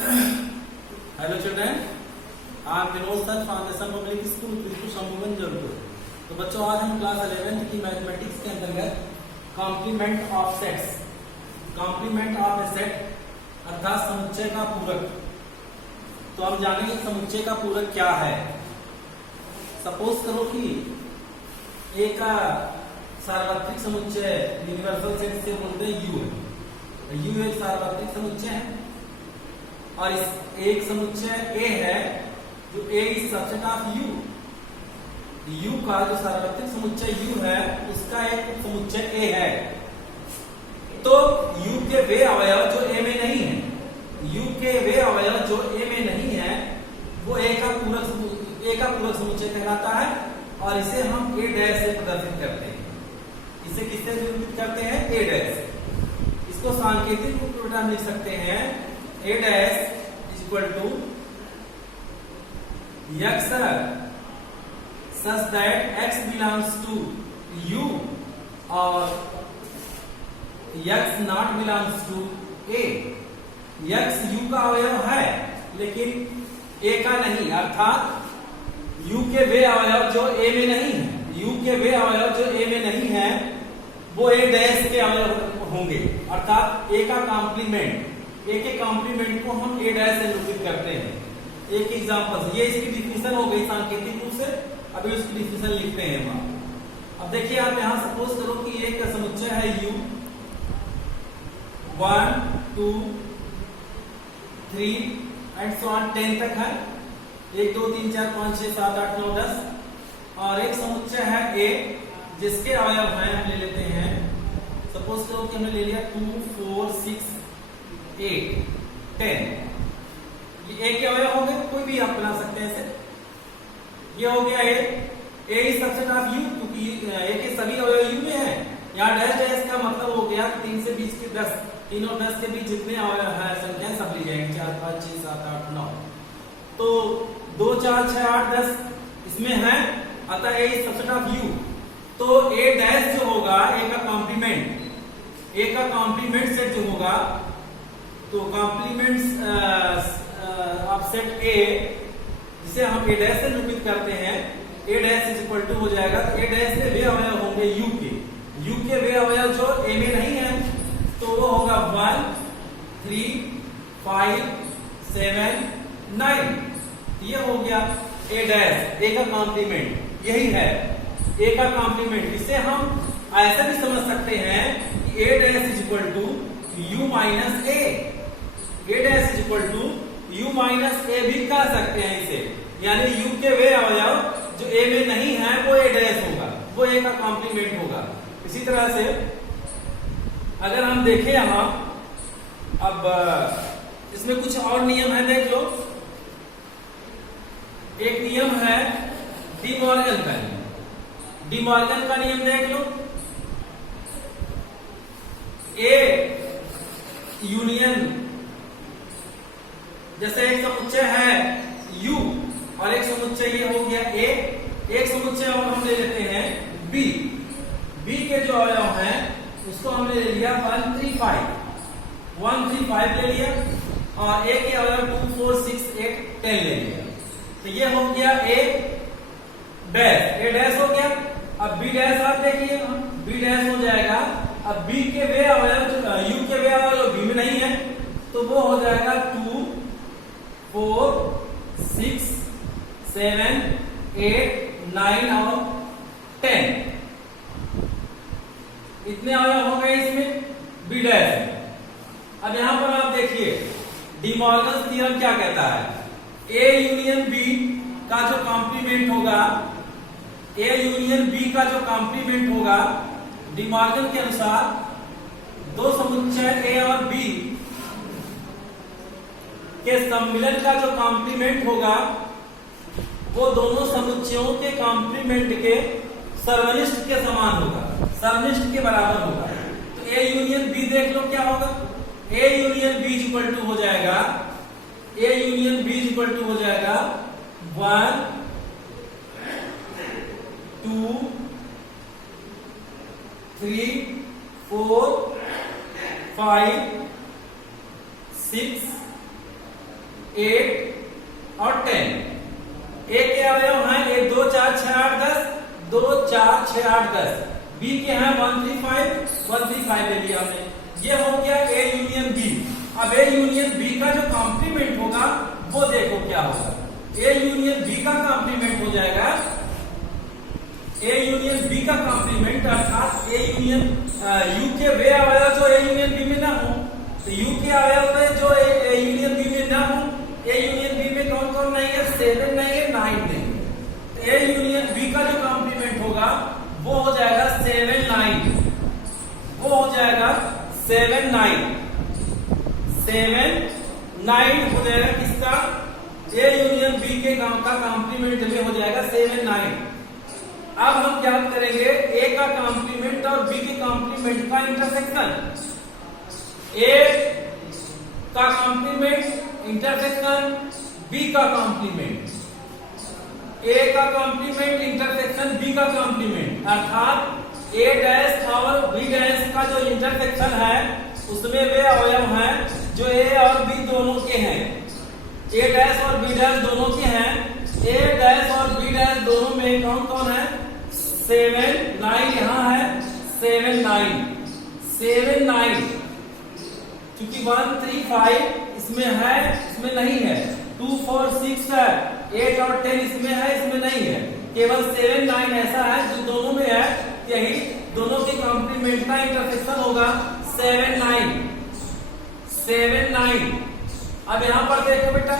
Hello children, आप Vinod sir foundation public school Tripur Shambhuganj Jaipur. तो बच्चों, आज हम क्लास 11th की मैथमेटिक्स के अंतर्गत complement of sets, complement of a set अर्थात समुच्चय का पूरक। तो हम जानेंगे समुच्चय का पूरक क्या है। सपोज करो कि एक सार्वत्रिक समुच्चय यूनिवर्सल सेट से बोलते हैं यू है। यू एक सार्वत्रिक समुच्चय है और इस एक समुच्चय ए है जो A is subset of U. U का जो सार्वत्रिक समुच्चय यू है उसका एक समुच्चय ए है। तो यू के वे अवयव जो ए में नहीं है, यू के वे अवयव जो ए में नहीं है वो ए का पूरक समुच्चय कहलाता है और इसे हम ए डैश से प्रदर्शित करते हैं। इसे किससे निरूपित करते हैं? ए डैश से। इसको सांकेतिक रूप में हम लिख सकते हैं A dash is equal to x such that x belongs to u और x not belongs to a। x u का अवयव है लेकिन a का नहीं, अर्थात u के वे अवयव जो a में नहीं है, u के वे अवयव जो a में नहीं है वो a डैश के अवयव होंगे, अर्थात a का कॉम्प्लीमेंट, ए के कॉम्प्लीमेंट को हम ए डैश से निरूपित करते हैं। एक एग्जांपल, ये इसकी डिफिनेशन हो गई सांकेतिक रूप से। अभी उसकी डिफिनेशन लिखते हैं हम। अब देखिए, आप यहां सपोज करो कि एक समुच्चय है u 1 2 3 एंड सो ऑन 10 तक है। 1 2 3 4 5 6 7 8 9 10 और एक समुच्चय है a जिसके अवयव हैं, हम ले लेते हैं। सपोज करो कि हमने ले लिया 2 4 6 8 10। ये ए के अवयव हो गए, कोई भी आप बना सकते हैं ऐसे। ये हो गया ए इज सबसेट ऑफ यू, क्योंकि ए के सभी अवयव यू में है। यहाँ डैश डैश का मतलब हो गया 3 से 20 के 10, 3 और 10 के बीच जितने अवयव है संख्या सब ली जाएंगी, 4 5 6 7 8 9। तो 2 4 6 8 10 इसमें है, अतः ए इज सबसेट ऑफ यू। तो ए डैश जो होगा ए का कॉम्प्लीमेंट सेट जो होगा, तो कॉम्प्लीमेंट्स ऑफ सेट ए जिसे हम ए डैश से निरूपित करते हैं, ए डैश इज इक्वल टू हो जाएगा। तो ए डैश के वे अवयव होंगे यू के वे अवयव जो ए में नहीं है तो वो होगा 1 3 5 7 9। ये हो गया ए डैश, ए का कॉम्प्लीमेंट। यही है ए का कॉम्प्लीमेंट। इसे हम ऐसा भी समझ सकते हैं कि A dash is equal to U minus A. A dash is equal to U minus A भी कह सकते हैं इसे, यानी यू के वे अवयव जो ए में नहीं है वो ए डैश होगा, वो ए का कॉम्प्लीमेंट होगा। इसी तरह से अगर हम देखें यहां, अब इसमें कुछ और नियम है, देख लो। एक नियम है डी मॉर्गन का नियम। डी मॉर्गन का नियम देख लो। ए यूनियन, जैसे एक समुच्चय है U और एक समुच्चय ये हो गया A। एक समुच्चय और हम ले लेते हैं B। B के जो अवयव हैं उसको हमने ले लिया 1 3 5 ले लिया और A के अवयव 2 4 6 8 10 ले लिया। तो ये हो गया A डैश हो गया। अब B डैश आप देखिए, B डैश हो जाएगा। अब B के वे अवयव U के वे अवयव B में नहीं है तो वो हो जाएगा 2 4 6 7 8 9 और 10। इतने अवयव हो गए इसमें बी डैश। अब यहां पर आप देखिए डी मॉर्गन थ्योरम क्या कहता है। ए यूनियन बी का जो कॉम्प्लीमेंट होगा, ए यूनियन बी का जो कॉम्प्लीमेंट होगा, डी मॉर्गन के अनुसार दो समुच्चय ए और बी के सम्मिलन का जो कॉम्प्लीमेंट होगा वो दोनों समुच्चयों के कॉम्प्लीमेंट के सर्वनिष्ठ के समान होगा, सर्वनिष्ठ के बराबर होगा। तो ए यूनियन बी देख लो क्या होगा। A union B equal to हो जाएगा, A union B equal to हो जाएगा 1 2 3 4 5 6 8 और 10। ए के अवयव हैं 1 2 4 6 8 10, 2 4 6 8 10। बी के हैं 1 3 5 ले लिया हमने। ये हो गया ए यूनियन बी। अब ए यूनियन बी का जो कॉम्प्लीमेंट होगा वो देखो क्या होगा। ए यूनियन बी का कॉम्प्लीमेंट हो जाएगा, ए यूनियन बी का कॉम्प्लीमेंट अर्थात ए यूनियन यू के वे अवयव जो ए यूनियन बी में ना हो, तो यू के अवयव में जो ए यूनियन बी में ना हो, ए यूनियन बी में कौन कौन नहीं है, 7 नहीं है, 9 नहीं है। ए यूनियन बी का जो कॉम्प्लीमेंट होगा वो हो जाएगा 7 9, वो हो जाएगा 7 9 हो जाएगा किसका, ए यूनियन बी के का कॉम्प्लीमेंट में हो जाएगा 7 9। अब हम ज्ञात करेंगे ए का कॉम्प्लीमेंट और बी के कॉम्प्लीमेंट का इंटरसेक्शन। ए का कॉम्प्लीमेंट इंटरसेक्शन बी का कॉम्प्लीमेंट, ए का कॉम्प्लीमेंट इंटरसेक्शन बी का कॉम्प्लीमेंट, अर्थात ए डैश और बी डैश का जो इंटरसेक्शन है उसमें वे अवयव हैं जो ए और बी दोनों के हैं। ए डैश और बी डैश दोनों के हैं। ए डैश और बी डैश दोनों में कौन कौन है, 7 9 यहाँ है, 7 9 क्योंकि 1 3 5 इसमें है, इसमें नहीं है, 2 4 6 है, 8 और 10 इसमें है, इसमें नहीं है, केवल 7 9 ऐसा है जो दोनों में है। यही दोनों के कॉम्प्लीमेंट का इंटरसेक्शन होगा 7 9। अब यहां पर देखो बेटा,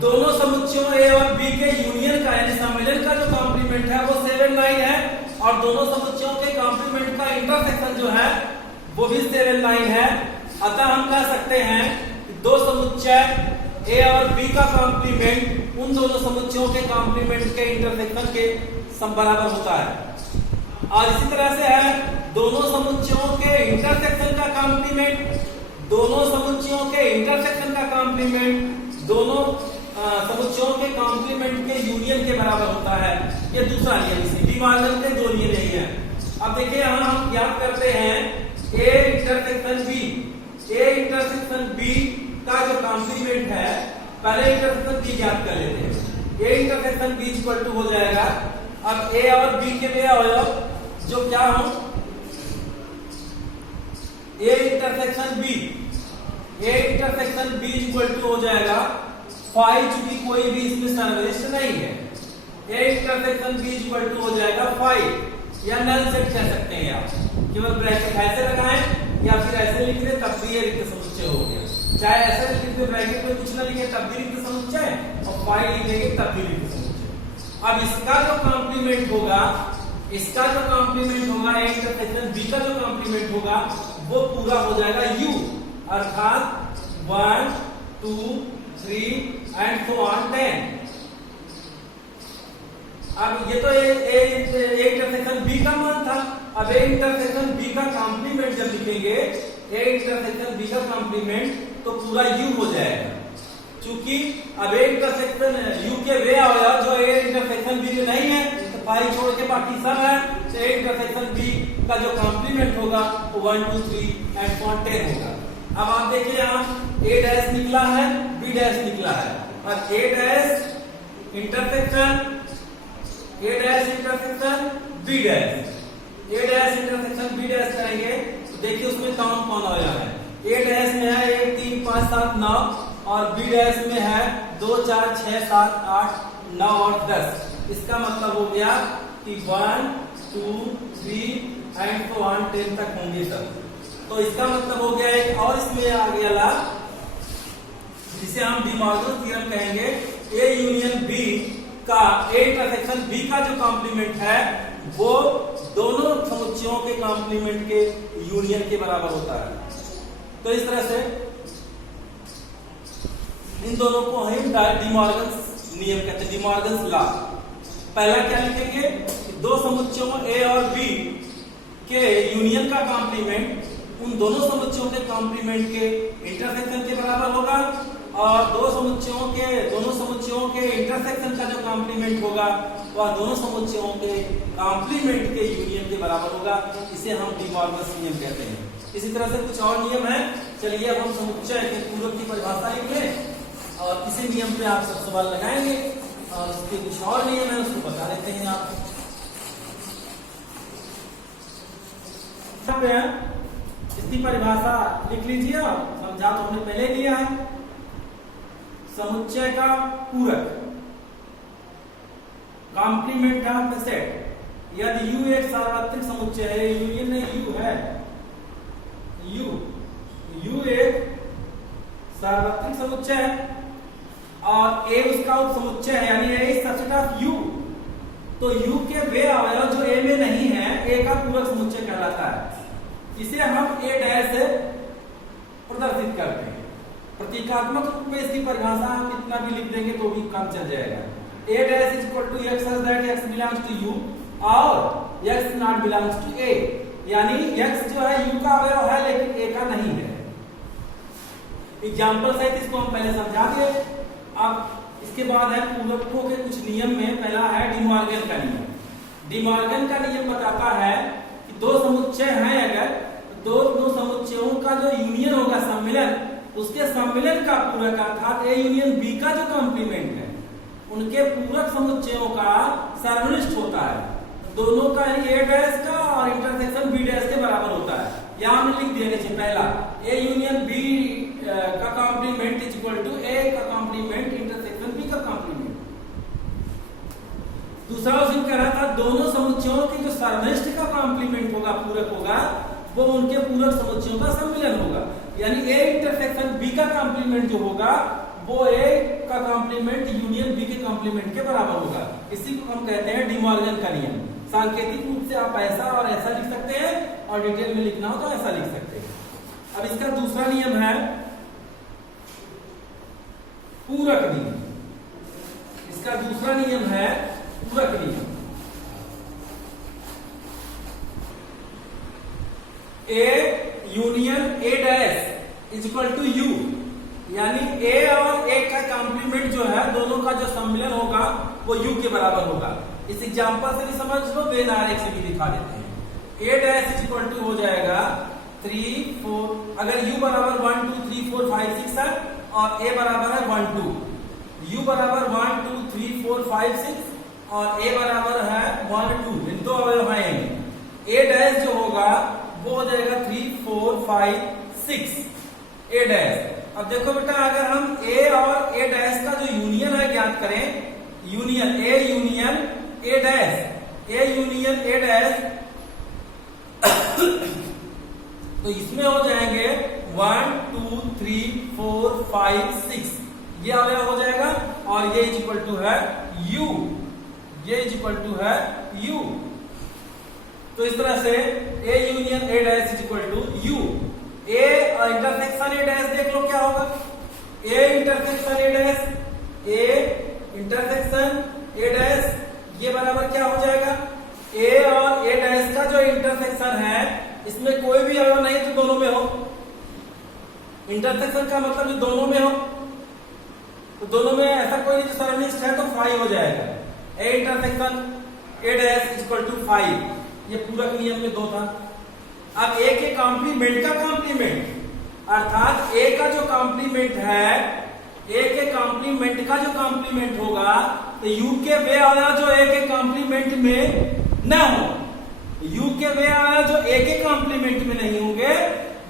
दोनों समुच्चयों ए और बी के यूनियन का यानी सम्मेलन का जो कॉम्प्लीमेंट है वो 7 9 है, और दोनों समुच्चयों के कॉम्प्लीमेंट का इंटरसेक्शन जो है वो भी 7 9 है। अतः हम कह सकते हैं कि दो समुच्चय ए और बी का कॉम्प्लीमेंट उन दोनों समुच्चयों के कॉम्प्लीमेंट के इंटरसेक्शन के बराबर होता है। और इसी तरह से है दोनों समुच्चयों के इंटरसेक्शन का कॉम्प्लीमेंट, दोनों समुच्चयों के इंटरसेक्शन का कॉम्प्लीमेंट दोनों समुच्चयों के कॉम्प्लीमेंट के यूनियन के बराबर होता है। ये दूसरा नियम, इसी डी मॉर्गन के दो नियम नहीं है। अब देखिए यहां हम ज्ञात करते हैं A intersection B, A intersection B का जो कॉम्प्लीमेंट है, पहले इंटरसेक्शन बी ज्ञात कर लेते हैं। A intersection B equal to हो जाएगा, अब ए और बी के वे अवयव जो क्या हो, A intersection B equal to हो जाएगा 5, चूंकि कोई भी इसमें सर्वनिष्ठ नहीं है। A intersection B equal to हो जाएगा 5 या नल सेट कह सकते हैं आप, केवल ब्रैकेट ऐसे लगाएं या फिर ऐसे लिख दे तब भी ये रिक्त समुच्चय हो गया, चाहे ऐसे लिख दे ब्रैकेट में कुछ ना लिखे तब भी रिक्त समुच्चय और 5 लिखेंगे तब भी रिक्त समुच्चय। अब इसका जो कॉम्प्लीमेंट होगा, ए इंटरसेक्शन बी का जो कॉम्प्लीमेंट होगा वो पूरा हो जाएगा यू, अर्थात 1 2 3 एंड so on 10। अब ये तो ए इंटरसेक्शन बी का मान था। अब ए इंटरसेक्शन बी का कॉम्प्लीमेंट जब लिखेंगे, ए इंटरसेक्शन बी का कॉम्प्लीमेंट तो पूरा यू हो जाएगा, चूंकि अब ए इंटरसेक्शन यू के वे अवयव जो ए इंटरसेक्शन बी में नहीं है, तो 5 छोड़ के बाकी सब है, तो ए इंटरसेक्शन बी का जो कॉम्प्लीमेंट होगा वो 1 2 3 एंड so on 10 होगा। अब आप देखिए यहाँ ए डैश निकला है, बी डैश निकला है, और ए डैश इंटरसेक्शन बी डैश करेंगे तो देखिए उसमें कौन कौन अवयव है। ए डैश में है 1 3 5 7 9 और बी डैश में है 2 4 6 7 8 9 और 10। इसका मतलब हो गया कि 1 2 3 एंड so on 10 तक होंगे सब। तो इसका मतलब हो गया एक और इसमें आ गया लाभ, जिसे हम डी मॉर्गन थ्योरम कहेंगे। ए यूनियन बी का, ए इंटरसेक्शन बी का जो कॉम्प्लीमेंट है वो दोनों समुच्चयों के कॉम्प्लीमेंट के यूनियन के बराबर होता है। तो इस तरह से इन दोनों को हम डी मॉर्गन नियम कहते हैं, डी मॉर्गन लॉ। पहला क्या लिखेंगे, दो समुच्चयों ए और बी के यूनियन का कॉम्प्लीमेंट उन दोनों समुच्चयों के कॉम्प्लीमेंट के इंटरसेक्शन के बराबर होगा, और दोनों समुच्चयों के इंटरसेक्शन का जो कॉम्प्लीमेंट होगा वह दोनों समुच्चयों के कॉम्प्लीमेंट के यूनियन के बराबर होगा। इसे हम डी मॉर्गन नियम कहते हैं। इसी तरह से कुछ और नियम है। चलिए अब हम समुच्चय के पूरक की परिभाषा लिख लें और इसी नियम पे आप सब सवाल लगाएंगे और उसके कुछ और नियम है उसको बता देते हैं आप। इसकी परिभाषा लिख लीजिए, समझा तो हमने पहले लिया है। समुच्चय का पूरक, कॉम्प्लीमेंट ऑफ द सेट। यदि U एक सार्वत्रिक समुच्चय है, यूनियन में U है, U एक सार्वत्रिक समुच्चय है और A उसका उप समुच्चय है, यानी A is subset of U, तो U के वे अवयव जो A में नहीं है A का पूरक समुच्चय कहलाता है। इसे हम A डैश से प्रदर्शित करते हैं। प्रतीकात्मक रूप में इसकी परिभाषा हम कितना भी लिख देंगे तो भी काम चल जाएगा। A dash is equal to x such that x belongs to U और x not belongs to A, यानी x जो है U का अवयव है लेकिन A का नहीं है। एग्जाम्पल सहित इसको हम पहले समझा दिए। अब इसके बाद है पूरकों के कुछ नियम में पहला है डिमॉर्गन का नियम। डिमॉर्गन का नियम बताता है कि दो समुच्चय हैं, अगर दो समुच्चयों का जो यूनियन होगा सम्मिलन, उसके सम्मिलन का पूरक अर्थात A यूनियन B का जो कॉम्प्लीमेंट है उनके पूरक समुच्चयों का सर्वनिष्ठ होता है। दोनों का A डैश का और इंटरसेक्शन B डैश के बराबर होता है। यहां हमने लिख दिया नीचे पहला A यूनियन B का complement is equal to A का कॉम्प्लीमेंट इंटरसेक्शन B का कॉम्प्लीमेंट। दूसरा उसने कहा था दोनों समुच्चयों के जो सर्वनिष्ठ का कॉम्प्लीमेंट होगा, पूरक होगा, वो उनके पूरक समुच्चयों का सम्मिलन होगा, यानी A इंटरसेक्शन B का कॉम्प्लीमेंट जो होगा वो A का कॉम्प्लीमेंट यूनियन B के कॉम्प्लीमेंट के बराबर होगा। इसी को हम कहते हैं डिमॉर्गन का नियम। सांकेतिक रूप से आप ऐसा और ऐसा लिख सकते हैं और डिटेल में लिखना हो तो ऐसा लिख सकते हैं। अब इसका दूसरा नियम है पूरक नियम। इसका दूसरा नियम है पूरक नियम। A union A dash is equal to U, यानी A और A का कॉम्प्लीमेंट जो है दोनों का जो सम्मिलन होगा वो U के बराबर होगा। इस एग्जांपल से भी समझ लो, बेन आरेख से भी दिखा देते हैं। A dash is equal to हो जाएगा 3 4, अगर U बराबर 1 2 3 4 5 6 है और A बराबर है 1 2, U बराबर 1 2 3 4 5 6 और A बराबर है 1 2, इन दो अवयव हैं। A डैश जो होगा वो हो जाएगा 3 4 5 6 A डैश। अब देखो बेटा, अगर हम A और A डैश का जो यूनियन है ज्ञात करें, union A union A dash, A union A dash तो इसमें हो जाएंगे 1 2 3 4 5 6, ये अवयव हो जाएगा और ये इज इक्वल टू है U, ये इज इक्वल टू है U। तो इस तरह से A union A dash is equal to U। A और इंटरसेक्शन A डैश देख लो क्या होगा, A intersection A dash, A intersection A dash, ये बराबर क्या हो जाएगा, A और A डैश का जो इंटरसेक्शन है इसमें कोई भी अवयव नहीं तो दोनों में हो। इंटरसेक्शन का मतलब ये दोनों में हो, तो दोनों में ऐसा कोई नहीं जो सर्वनिष्ठ है तो 5 हो जाएगा। A intersection A dash is equal to 5, ये पूरक नियम में 2 था। अब A के कॉम्प्लीमेंट का कॉम्प्लीमेंट अर्थात A का जो कॉम्प्लीमेंट है, A के कॉम्प्लीमेंट का जो कॉम्प्लीमेंट होगा तो U के वे अवयव जो A के कॉम्प्लीमेंट में न हो, U के वे अवयव जो A के कॉम्प्लीमेंट में नहीं होंगे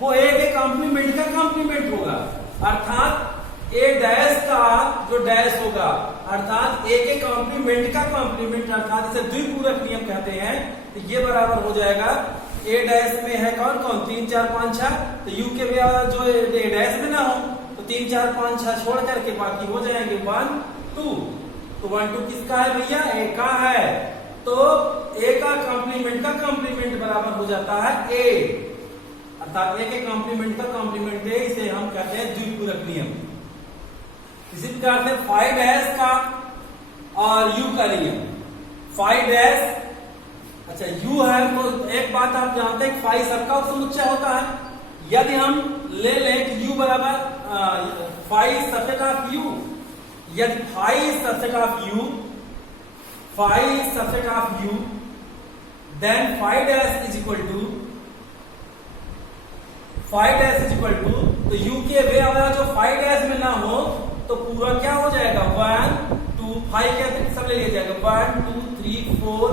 वो A के कॉम्प्लीमेंट का कॉम्प्लीमेंट होगा। अर्थात A डैश का जो डैश होगा अर्थात A के कॉम्प्लीमेंट का कॉम्प्लीमेंट, अर्थात इसे द्विपूरक नियम कहते हैं। तो ये बराबर हो जाएगा A डैश में है कौन कौन 3 4 5 6, तो U के जो A डैश में ना हो तो 3 4 5 6 छोड़ करके बाकी हो जाएंगे 1 2। तो 1 2 किसका है भैया, A का है, तो A का कॉम्प्लीमेंट का कॉम्प्लीमेंट बराबर हो जाता है A, अर्थात A के कॉम्प्लीमेंट का कॉम्प्लीमेंट A, इसे हम कहते हैं द्विपूरक नियम। इसी प्रकार से 5 डैश का और U का नियम। 5 डैश, अच्छा U है तो एक बात आप जानते हैं 5 सबका समुच्चय होता है। यदि हम ले लें कि U बराबर 5 सबसेट ऑफ U, यदि 5 subset of U, 5 subset of U, then 5 dash is equal to five dash is equal to, तो यू के वे अवयव जो फाइव डैश में ना हो तो पूरा क्या हो जाएगा 1 2 5 के सब ले लिया जाएगा 1 2 3 4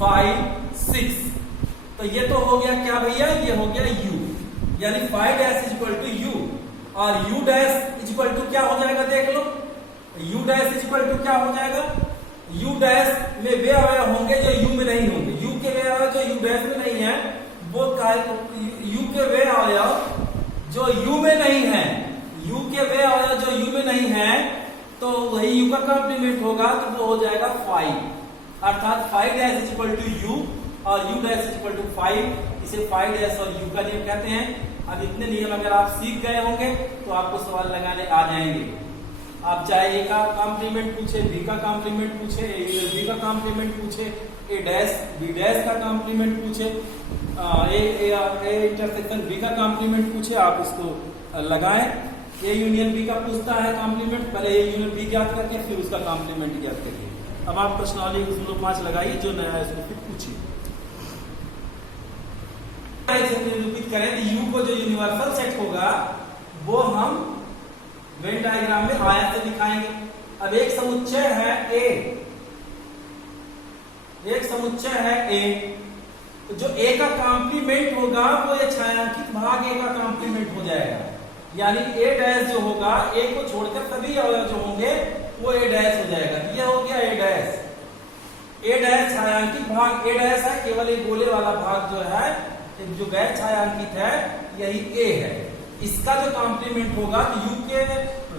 5 6। तो ये तो हो गया क्या भैया, ये हो गया u, यानी 5 dash is equal to u, और u dash is equal to क्या हो जाएगा देख लो, u dash is equal to क्या हो जाएगा, u डैश में वे अवयव होंगे जो u में नहीं होंगे, u के वे अवयव जो u डैश में नहीं है वो u के वे अवयव जो u में नहीं है, u के वे अवयव जो u में नहीं है तो वही u का कॉम्प्लीमेंट होगा, तो वो हो जाएगा 5, अर्थात 5 dash is equal to u और u dash is equal to 5, इसे 5 डैश और u का नियम कहते हैं। अब इतने नियम अगर आप सीख गए होंगे तो आपको सवाल लगाने आ जाएंगे। आप चाहे a का कॉम्प्लीमेंट पूछे, b का कॉम्प्लीमेंट पूछे, b का कॉम्प्लीमेंट पूछे, a डैश b डैश का कॉम्प्लीमेंट पूछे, a इंटरसेक्शन b का कॉम्प्लीमेंट पूछे, आप इसको लगाएं। a यूनियन b का पूछता है कॉम्प्लीमेंट, पहले a यूनियन b ज्ञात करके फिर उसका कॉम्प्लीमेंट ज्ञात करिए। अब आप प्रश्नावली 5 लगाइए, जो नया है उसको फिर पूछिए। निरूपित करें तो u को जो यूनिवर्सल सेट होगा वो हम वेन डायग्राम में आयत से दिखाएंगे। अब एक समुच्चय है A, एक समुच्चय है A, तो जो A का कॉम्प्लीमेंट होगा वो ये छायांकित भाग A का कॉम्प्लीमेंट हो जाएगा, यानी A डैश जो होगा A को छोड़कर सभी अवयव जो होंगे वो A डैश हो जाएगा। ये हो गया A डैश, A डैश छायांकित भाग A डैश है, केवल एक गोले वाला भाग जो है जो गैर छायांकित है यही A है। इसका जो कॉम्प्लीमेंट होगा तो U के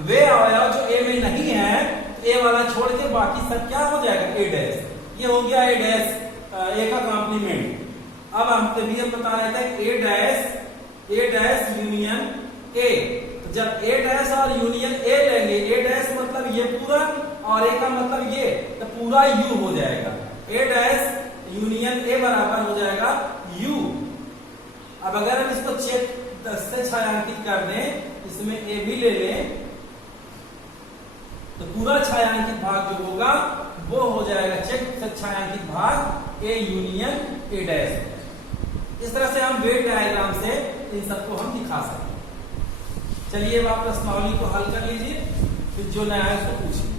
वे अवयव जो A में नहीं है A वाला छोड़ के बाकी सब क्या हो जाएगा A डैश। ये हो गया A डैश, A का कॉम्प्लीमेंट। अब हम नियम बता रहे थे A डैश यूनियन A, तो जब A डैश और यूनियन A लेंगे, A डैश मतलब ये पूरा और A का मतलब ये, तो पूरा U हो जाएगा। A डैश यूनियन A बराबर हो जाएगा U। अब अगर हम इसको चेक 10 से छायांकित कर दें, इसमें A भी ले लें, तो पूरा छायांकित भाग जो होगा वो हो जाएगा चेक से छायांकित भाग A यूनियन A डैश। इस तरह से हम वेन डायग्राम से इन सबको हम दिखा सकते हैं। चलिए अब आप प्रश्नावली को हल कर लीजिए, फिर जो नया है उसको पूछिए।